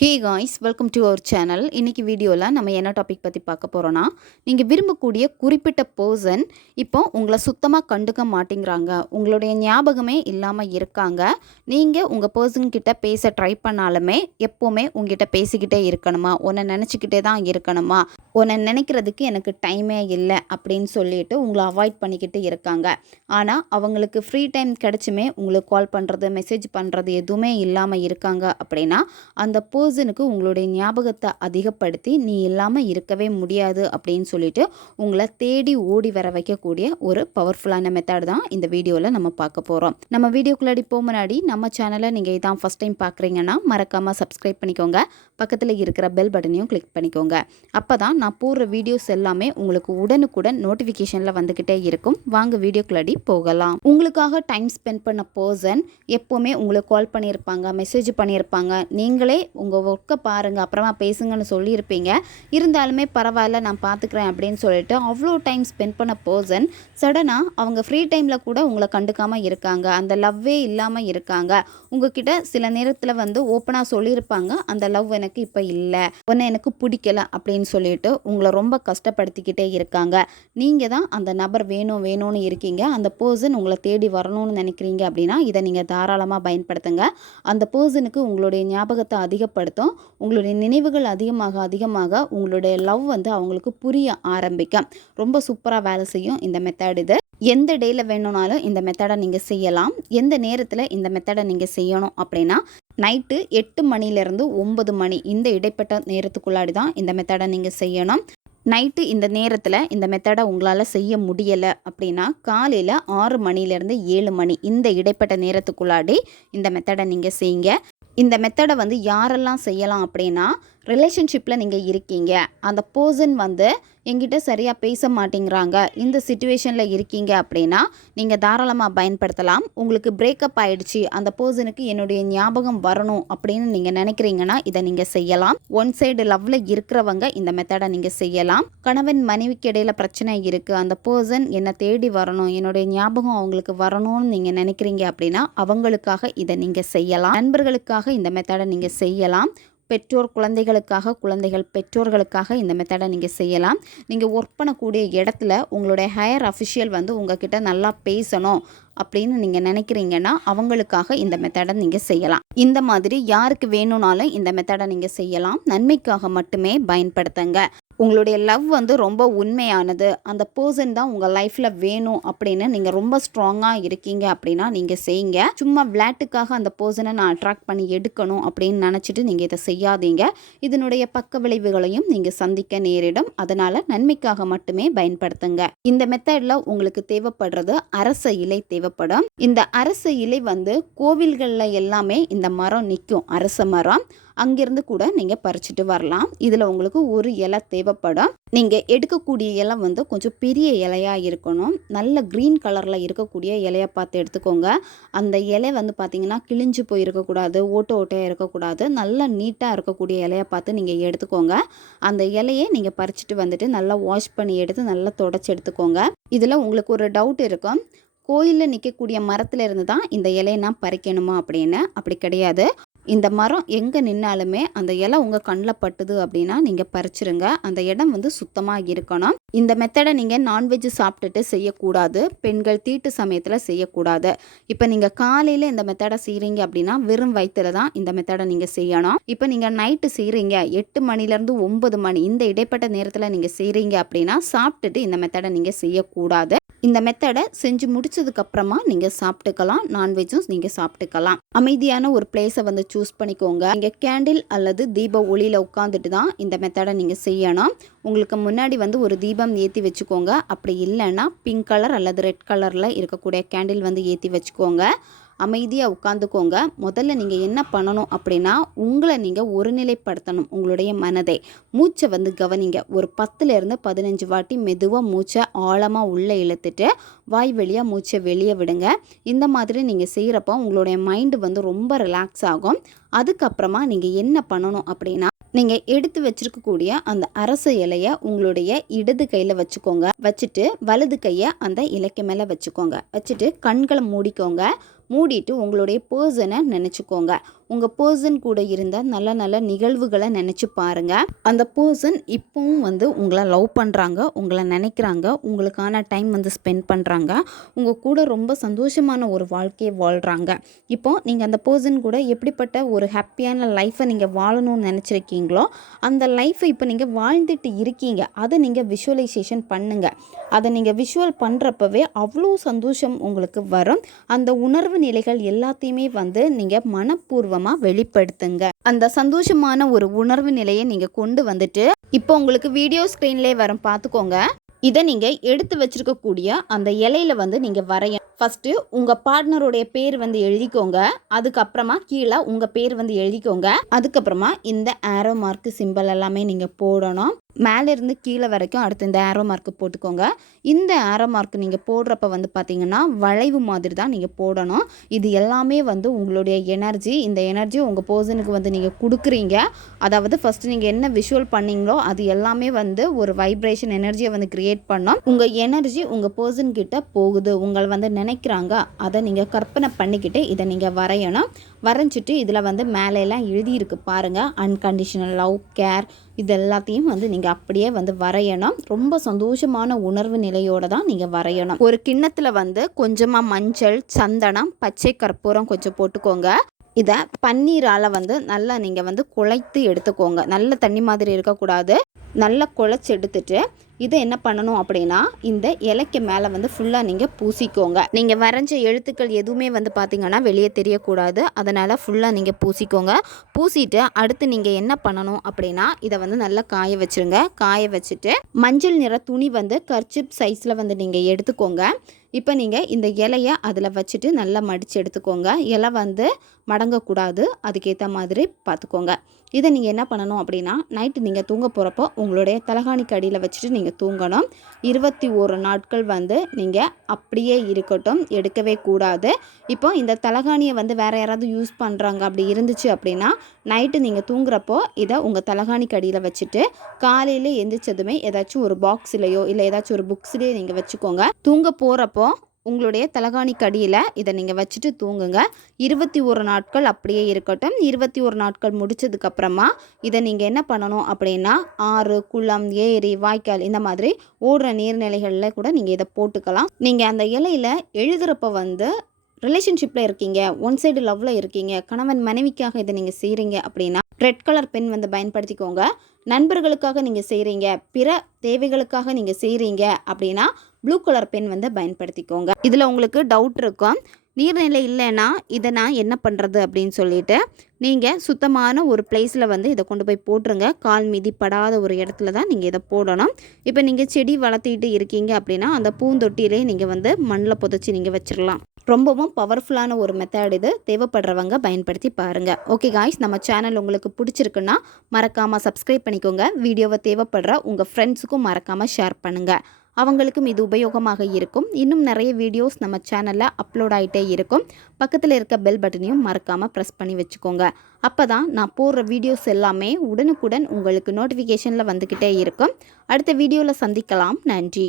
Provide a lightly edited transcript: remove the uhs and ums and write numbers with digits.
Hey guys, welcome to our channel. இன்றைக்கி வீடியோவில் நம்ம என்ன டாபிக் பற்றி பார்க்க போகிறோன்னா, நீங்கள் விரும்பக்கூடிய குறிப்பிட்ட பர்சன் இப்போ உங்களை சுத்தமாக கண்டுக்க மாட்டேங்கிறாங்க, உங்களுடைய ஞாபகமே இல்லாமல் இருக்காங்க. நீங்கள் உங்கள் பர்சன்கிட்ட பேச ட்ரை பண்ணாலுமே எப்போவுமே உங்ககிட்ட பேசிக்கிட்டே இருக்கணுமா, உன்னை நினச்சிக்கிட்டே தான் இருக்கணுமா, உன்னை நினைக்கிறதுக்கு எனக்கு டைமே இல்லை அப்படின்னு சொல்லிட்டு உங்களை அவாய்ட் பண்ணிக்கிட்டு இருக்காங்க. ஆனால் அவங்களுக்கு ஃப்ரீ டைம் கிடச்சுமே உங்களுக்கு கால் பண்ணுறது, மெசேஜ் பண்ணுறது எதுவுமே இல்லாமல் இருக்காங்க அப்படின்னா, அந்த பர்சனுக்கு உங்களுடைய ஞாபகத்தை அதிகப்படுத்தி நீ இல்லாமல் இருக்கவே முடியாது அப்படின்னு சொல்லிட்டு உங்களை தேடி ஓடி வர வைக்கக்கூடிய ஒரு பவர்ஃபுல்லான மெத்தட் தான் இந்த வீடியோவில் நம்ம பார்க்க போகிறோம். நம்ம வீடியோக்குள்ளாடி போக முன்னாடி நம்ம சேனலை நீங்கள் இதான் ஃபஸ்ட் டைம் பார்க்குறீங்கன்னா மறக்காமல் சப்ஸ்கிரைப் பண்ணிக்கோங்க, பக்கத்தில் இருக்கிற பெல் பட்டனையும் கிளிக் பண்ணிக்கோங்க. அப்போ தான் நான் போடுற வீடியோஸ் எல்லாமே உங்களுக்கு உடனுக்குடன் நோட்டிஃபிகேஷனில் வந்துக்கிட்டே இருக்கும். வாங்க வீடியோக்குள்ளாடி போகலாம். உங்களுக்காக டைம் ஸ்பெண்ட் பண்ண பர்சன் எப்போவுமே உங்களுக்கு கால் பண்ணியிருப்பாங்க, மெசேஜ் பண்ணியிருப்பாங்க, நீங்களே உங்கள் ஒர்க்கை பாருங்கள் அப்புறமா பேசுங்கன்னு சொல்லியிருப்பீங்க. இருந்தாலுமே பரவாயில்ல நான் பார்த்துக்கிறேன் அப்படின்னு சொல்லிட்டு அவ்வளோ டைம் ஸ்பெண்ட் பண்ண பர்சன் சடனாக அவங்க ஃப்ரீ டைமில் கூட உங்களை கண்டுக்காமல் இருக்காங்க, அந்த லவ்வே இல்லாமல் இருக்காங்க. உங்ககிட்ட சில நேரத்தில் வந்து ஓப்பனாக சொல்லியிருப்பாங்க, அந்த லவ் எனக்கு இப்போ இல்லை, உன்னை எனக்கு பிடிக்கல அப்படின்னு சொல்லிட்டு உங்களை ரொம்ப கஷ்டப்படுத்திக்கிட்டே இருக்காங்க. நீங்கள் தான் அந்த நபர் வேணும்னு இருக்கீங்க, அந்த பர்சன் உங்களை தேடி வரணும்னு நினைக்கிறீங்க அப்படின்னா இதை நீங்கள் தாராளமாக பயன்படுத்துங்க. அந்த பர்சனுக்கு உங்களுடைய ஞாபகத்தை அதிகப்படுத்தும், உங்களுடைய நினைவுகள் அதிகமாக உங்களுடைய லவ் வந்து அவங்களுக்கு புரிய ஆரம்பிக்கும். ரொம்ப சூப்பராக வேலை செய்யும் இந்த மெத்தட். இது எந்த டேயில் வேணும்னாலும் இந்த மெத்தடை நீங்கள் செய்யலாம். எந்த நேரத்தில் இந்த மெத்தடை நீங்கள் செய்யணும் அப்படின்னா, நைட்டு 8 மணிலேருந்து 9 மணி இந்த இடைப்பட்ட நேரத்துக்குள்ளாடி தான் இந்த மெத்தடை நீங்கள் செய்யணும். நைட்டு இந்த நேரத்தில் இந்த மெத்தடை உங்களால் செய்ய முடியலை அப்படின்னா காலையில் 6 மணிலேருந்து 7 மணி இந்த இடைப்பட்ட நேரத்துக்குள்ளாடி இந்த மெத்தடை நீங்கள் செய்யுங்க. இந்த மெத்தடை வந்து யாரெல்லாம் செய்யலாம் அப்படின்னா, ரிலேஷன்ஷிப்பில் நீங்கள் இருக்கீங்க, அந்த பர்சன் வந்து என்கிட்ட சரியாக பேச மாட்டேங்கிறாங்க, இந்த சிச்சுவேஷனில் இருக்கீங்க அப்படின்னா நீங்கள் தாராளமாக பயன்படுத்தலாம். உங்களுக்கு பிரேக்கப் ஆகிடுச்சு, அந்த பர்சனுக்கு என்னுடைய ஞாபகம் வரணும் அப்படின்னு நீங்கள் நினைக்கிறீங்கன்னா இதை நீங்கள் செய்யலாம். ஒன் சைடு லவ்வில் இருக்கிறவங்க இந்த மெத்தடை நீங்கள் செய்யலாம். கணவன் மனைவிக்கு இடையில் பிரச்சனை இருக்குது, அந்த பர்சன் என்னை தேடி வரணும், என்னுடைய ஞாபகம் அவங்களுக்கு வரணும்னு நீங்கள் நினைக்கிறீங்க அப்படின்னா அவங்களுக்காக இதை நீங்கள் செய்யலாம். நண்பர்களுக்காக இந்த மெத்தடை நீங்கள் செய்யலாம். பெற்றோர் குழந்தைகளுக்காக, குழந்தைகள் பெற்றோர்களுக்காக இந்த மெத்தடை நீங்கள் செய்யலாம். நீங்கள் ஒர்க் பண்ணக்கூடிய இடத்துல உங்களுடைய ஹையர் அஃபிஷியல் வந்து உங்ககிட்ட நல்லா பேசணும் அப்படின்னு நீங்கள் நினைக்கிறீங்கன்னா அவங்களுக்காக இந்த மெத்தடை நீங்கள் செய்யலாம். இந்த மாதிரி யாருக்கு வேணும்னாலும் இந்த மெத்தடை நீங்கள் செய்யலாம். நன்மைக்காக மட்டுமே பயன்படுத்துங்க. உங்களுடைய லவ் வந்து ரொம்ப உண்மையானது, அந்த பர்சன் தான் உங்கள் லைஃப்பில் வேணும் அப்படின்னு நீங்கள் ரொம்ப ஸ்ட்ராங்காக இருக்கீங்க அப்படின்னா நீங்கள் செய்யுங்க. சும்மா விளையாட்டுக்காக அந்த பர்சனை நான் அட்ராக்ட் பண்ணி எடுக்கணும் அப்படின்னு நினச்சிட்டு நீங்கள் இதை செய்யாதீங்க. இதனுடைய பக்க விளைவுகளையும் நீங்கள் சந்திக்க நேரிடும். அதனால் நன்மைக்காக மட்டுமே பயன்படுத்துங்க. இந்த மெத்தடில் உங்களுக்கு தேவைப்படுறது அரச இலை தேவைப்படும். இந்த அரச இலை வந்து கோவில்களில் எல்லாமே இந்த மரம் நிற்கும், அரச மரம். அங்கிருந்து கூட நீங்கள் பறிச்சுட்டு வரலாம். இதில் உங்களுக்கு ஒரு இலை தேவைப்படும். நீங்கள் எடுக்கக்கூடிய இலை வந்து கொஞ்சம் பெரிய இலையாக இருக்கணும், நல்ல க்ரீன் கலரில் இருக்கக்கூடிய இலையை பார்த்து எடுத்துக்கோங்க. அந்த இலை வந்து பார்த்திங்கன்னா கிழிஞ்சு போயிருக்கக்கூடாது, ஓட்டையாக இருக்கக்கூடாது, நல்லா நீட்டாக இருக்கக்கூடிய இலையை பார்த்து நீங்கள் எடுத்துக்கோங்க. அந்த இலையை நீங்கள் பறிச்சுட்டு வந்துட்டு நல்லா வாஷ் பண்ணி எடுத்து நல்லா தொடச்சி எடுத்துக்கோங்க. இதில் உங்களுக்கு ஒரு டவுட் இருக்கும், கோயிலில் நிற்கக்கூடிய மரத்தில் இருந்து தான் இந்த இலையை நான் பறிக்கணுமா அப்படின்னு. அப்படி கிடையாது. இந்த மரம் எங்கே நின்னாலுமே அந்த இலை உங்கள் கண்ணில் பட்டுது அப்படின்னா நீங்கள் பறிச்சிருங்க. அந்த இடம் வந்து சுத்தமாக இருக்கணும். இந்த மெத்தடை நீங்கள் நான்வெஜ் சாப்பிட்டுட்டு செய்யக்கூடாது, பெண்கள் தீட்டு சமயத்தில் செய்யக்கூடாது. இப்போ நீங்கள் காலையில் இந்த மெத்தடை செய்கிறீங்க அப்படின்னா வெறும் வயிற்றுல தான் இந்த மெத்தடை நீங்கள் செய்யணும். இப்போ நீங்கள் நைட்டு செய்கிறீங்க 8 மணிலேருந்து 9 மணி இந்த இடைப்பட்ட நேரத்தில் நீங்கள் செய்கிறீங்க அப்படின்னா சாப்பிட்டுட்டு இந்த மெத்தடை நீங்கள் செய்யக்கூடாது. இந்த மெத்தடை செஞ்சு முடிச்சதுக்கப்புறமா நீங்கள் சாப்பிட்டுக்கலாம், நான்வெஜ்ஜும் நீங்கள் சாப்பிட்டுக்கலாம். அமைதியான ஒரு பிளேஸை வந்து சூஸ் பண்ணிக்கோங்க. நீங்கள் கேண்டில் அல்லது தீப ஒளியில் உட்காந்துட்டு தான் இந்த மெத்தடை நீங்கள் செய்யணும். உங்களுக்கு முன்னாடி வந்து ஒரு தீபம் ஏற்றி வச்சுக்கோங்க. அப்படி இல்லைன்னா பிங்க் கலர் அல்லது ரெட் கலரில் இருக்கக்கூடிய கேண்டில் வந்து ஏற்றி வச்சுக்கோங்க. அமைதியாக உட்காந்துக்கோங்க. முதல்ல நீங்கள் என்ன பண்ணணும் அப்படின்னா, உங்களை நீங்கள் ஒருநிலைப்படுத்தணும். உங்களுடைய மனதை, மூச்சை வந்து கவனிங்க. ஒரு 10லேருந்து 15 வாட்டி மெதுவாக மூச்சை ஆழமாக உள்ளே இழுத்துட்டு வாய் வழியாக மூச்சை வெளியே விடுங்க. இந்த மாதிரி நீங்கள் செய்கிறப்போ உங்களுடைய மைண்டு வந்து ரொம்ப ரிலாக்ஸ் ஆகும். அதுக்கப்புறமா நீங்கள் என்ன பண்ணணும் அப்படின்னா, நீங்கள் எடுத்து வச்சிருக்கக்கூடிய அந்த அரச இலையை உங்களுடைய இடது கையில் வச்சுக்கோங்க. வச்சுட்டு வலது கையை அந்த இலைக்கு மேலே வச்சுக்கோங்க. வச்சுட்டு கண்களை மூடிக்கோங்க. மூடிட்டு உங்களுடைய பர்சனை நினச்சிக்கோங்க. உங்கள் பர்சன் கூட இருந்த நல்ல நல்ல நிகழ்வுகளை நினச்சி பாருங்கள். அந்த பர்சன் இப்போவும் வந்து உங்களை லவ் பண்ணுறாங்க, உங்களை நினைக்கிறாங்க, உங்களுக்கான டைம் வந்து ஸ்பெண்ட் பண்ணுறாங்க, உங்கள் கூட ரொம்ப சந்தோஷமான ஒரு வாழ்க்கையை வாழ்கிறாங்க. இப்போ நீங்கள் அந்த பர்சன் கூட எப்படிப்பட்ட ஒரு ஹாப்பியான லைஃப்பை நீங்கள் வாழணும்னு நினச்சிருக்கீங்களோ அந்த லைஃப்பை இப்போ நீங்கள் வாழ்ந்துட்டு இருக்கீங்க. அதை நீங்கள் விஷுவலைசேஷன் பண்ணுங்கள். அதை நீங்கள் விஷுவல் பண்ணுறப்பவே அவ்வளோ சந்தோஷம் உங்களுக்கு வரும். அந்த உணர்வு நிலைகள் எல்லாத்தையுமே வந்து நீங்கள் மனப்பூர்வமாக வெளிப்படுத்துங்க. அந்த சந்தோஷமான ஒரு உணர்வு நிலையை நீங்கள் கொண்டு வந்துட்டு இப்போ உங்களுக்கு வீடியோ ஸ்க்ரீன்லேயே வரும், பார்த்துக்கோங்க. இதை நீங்கள் எடுத்து வச்சுருக்கக்கூடிய அந்த இலையில வந்து நீங்கள் வரையணும். ஃபஸ்ட்டு உங்கள் பார்ட்னருடைய பேர் வந்து எழுதிக்கோங்க. அதுக்கப்புறமா கீழே உங்கள் பேர் வந்து எழுதிக்கோங்க. அதுக்கப்புறமா இந்த ஆரோ மார்க்கு சிம்பிள் எல்லாமே நீங்கள் போடணும். மேலேருந்து கீழே வரைக்கும் அடுத்து இந்த ஆரோ மார்க்கு போட்டுக்கோங்க. இந்த ஆரோ மார்க்கு நீங்கள் போடுறப்ப வந்து பார்த்திங்கன்னா வளைவு மாதிரி தான் நீங்கள் போடணும். இது எல்லாமே வந்து உங்களுடைய எனர்ஜி. இந்த எனர்ஜி உங்கள் பர்சனுக்கு வந்து நீங்கள் கொடுக்குறீங்க. அதாவது ஃபஸ்ட்டு நீங்கள் என்ன விஷுவல் பண்ணீங்களோ அது எல்லாமே வந்து ஒரு வைப்ரேஷன் எனர்ஜியை வந்து க்ரியேட் பண்ணோம். உங்கள் எனர்ஜி உங்கள் பர்சன்கிட்ட போகுது, உங்களை வந்து நினைக்கிறாங்க. அதை நீங்கள் கற்பனை பண்ணிக்கிட்டு இதை நீங்கள் வரையணும். வரைஞ்சிட்டு இதில் வந்து மேலெல்லாம் எழுதியிருக்கு பாருங்கள், அன்கண்டிஷனல் லவ், கேர், இது எல்லாத்தையும் வந்து நீங்கள் அப்படியே வந்து வரையணும். ரொம்ப சந்தோஷமான உணர்வு நிலையோடு தான் நீங்கள் வரையணும். ஒரு கிண்ணத்தில் வந்து கொஞ்சமாக மஞ்சள், சந்தனம், பச்சை கற்பூரம் கொஞ்சம் போட்டுக்கோங்க. இதை பன்னீரால் வந்து நல்லா நீங்கள் வந்து குழைத்து எடுத்துக்கோங்க. நல்ல தண்ணி மாதிரி இருக்கக்கூடாது, நல்லா குழைச்சி எடுத்துட்டு இதை என்ன பண்ணணும் அப்படின்னா இந்த இலைக்கு மேலே வந்து ஃபுல்லாக நீங்கள் பூசிக்கோங்க. நீங்கள் வரைஞ்ச எழுத்துக்கள் எதுவுமே வந்து பார்த்திங்கன்னா வெளியே தெரியக்கூடாது. அதனால் ஃபுல்லாக நீங்கள் பூசிக்கோங்க. பூசிட்டு அடுத்து நீங்கள் என்ன பண்ணணும் அப்படின்னா இதை வந்து நல்லா காய வச்சுருங்க. காய வச்சுட்டு மஞ்சள் நிற துணி வந்து கர்ச்சிப் சைஸில் வந்து நீங்கள் எடுத்துக்கோங்க. இப்போ நீங்கள் இந்த இலையை அதில் வச்சுட்டு நல்லா மடித்து எடுத்துக்கோங்க. இலை வந்து மடங்கக்கூடாது, அதுக்கேற்ற மாதிரி பார்த்துக்கோங்க. இதை நீங்கள் என்ன பண்ணணும் அப்படின்னா நைட்டு நீங்கள் தூங்க போகிறப்போ உங்களுடைய தலகாணிக்கு அடியில் வச்சுட்டு நீங்கள் தூங்கணும். 21 நாட்கள் வந்து நீங்கள் அப்படியே இருக்கட்டும், எடுக்கவே கூடாது. இப்போ இந்த தலகாணியை வந்து வேறு யாராவது யூஸ் பண்ணுறாங்க அப்படி இருந்துச்சு அப்படின்னா நைட்டு நீங்கள் தூங்குறப்போ இதை உங்கள் தலகாணிக்கு அடியில் வச்சுட்டு காலையில் எந்திரிச்சதுமே ஏதாச்சும் ஒரு பாக்ஸ்லேயோ இல்லை ஏதாச்சும் ஒரு புக்ஸ்லேயோ நீங்கள் வச்சுக்கோங்க. தூங்க போகிறப்போ உங்களுடைய தலகாணிக்கு அடியில் இதை நீங்கள் வச்சுட்டு தூங்குங்க. 21 நாட்கள் அப்படியே இருக்கட்டும். 21 நாட்கள் முடிச்சதுக்கப்புறமா இதை நீங்கள் என்ன பண்ணணும் அப்படின்னா ஆறு, குளம், ஏரி, வாய்க்கால் இந்த மாதிரி ஓடுற நீர்நிலைகளில் கூட நீங்கள் இதை போட்டுக்கலாம். நீங்கள் அந்த இலையில் எழுதுகிறப்ப வந்து ரிலேஷன்ஷிப்பில் இருக்கீங்க, ஒன் சைடு லவ்வில் இருக்கீங்க, கணவன் மனைவிக்காக இதை நீங்கள் செய்கிறீங்க அப்படின்னா ரெட் கலர் பென் வந்து பயன்படுத்திக்கோங்க. நண்பர்களுக்காக நீங்கள் செய்கிறீங்க, பிற தேவைகளுக்காக நீங்கள் செய்கிறீங்க அப்படின்னா ப்ளூ கலர் பென் வந்து பயன்படுத்திக்கோங்க. இதில் உங்களுக்கு டவுட் இருக்கும், நீர்நிலை இல்லைன்னா இதை நான் என்ன பண்ணுறது அப்படின்னு சொல்லிட்டு நீங்கள் சுத்தமான ஒரு பிளேஸில் வந்து இதை கொண்டு போய் போட்டுருங்க. கால் மீதி படாத ஒரு இடத்துல தான் நீங்கள் இதை போடணும். இப்போ நீங்கள் செடி வளர்த்திட்டு இருக்கீங்க அப்படின்னா அந்த பூந்தொட்டியிலே நீங்கள் வந்து மண்ணில் புதைச்சி நீங்கள் வச்சிடலாம். ரொம்பவும் பவர்ஃபுல்லான ஒரு மெத்தட் இது. தேவைப்படுறவங்க பயன்படுத்தி பாருங்கள். ஓகே காய்ஸ், நம்ம சேனல் உங்களுக்கு பிடிச்சிருக்குன்னா மறக்காமல் சப்ஸ்கிரைப் பண்ணிக்கோங்க. வீடியோவை தேவைப்படுற உங்கள் ஃப்ரெண்ட்ஸுக்கும் மறக்காமல் ஷேர் பண்ணுங்கள். அவங்களுக்கும் இது உபயோகமாக இருக்கும். இன்னும் நிறைய வீடியோஸ் நம்ம சேனலில் அப்லோட் ஆகிட்டே இருக்கும். பக்கத்தில் இருக்க பெல் பட்டனையும் மறக்காமல் ப்ரெஸ் பண்ணி வச்சுக்கோங்க. அப்போ தான் நான் போடுற வீடியோஸ் எல்லாமே உடனுக்குடன் உங்களுக்கு நோட்டிஃபிகேஷனில் வந்துக்கிட்டே இருக்கும். அடுத்த வீடியோவில் சந்திக்கலாம். நன்றி.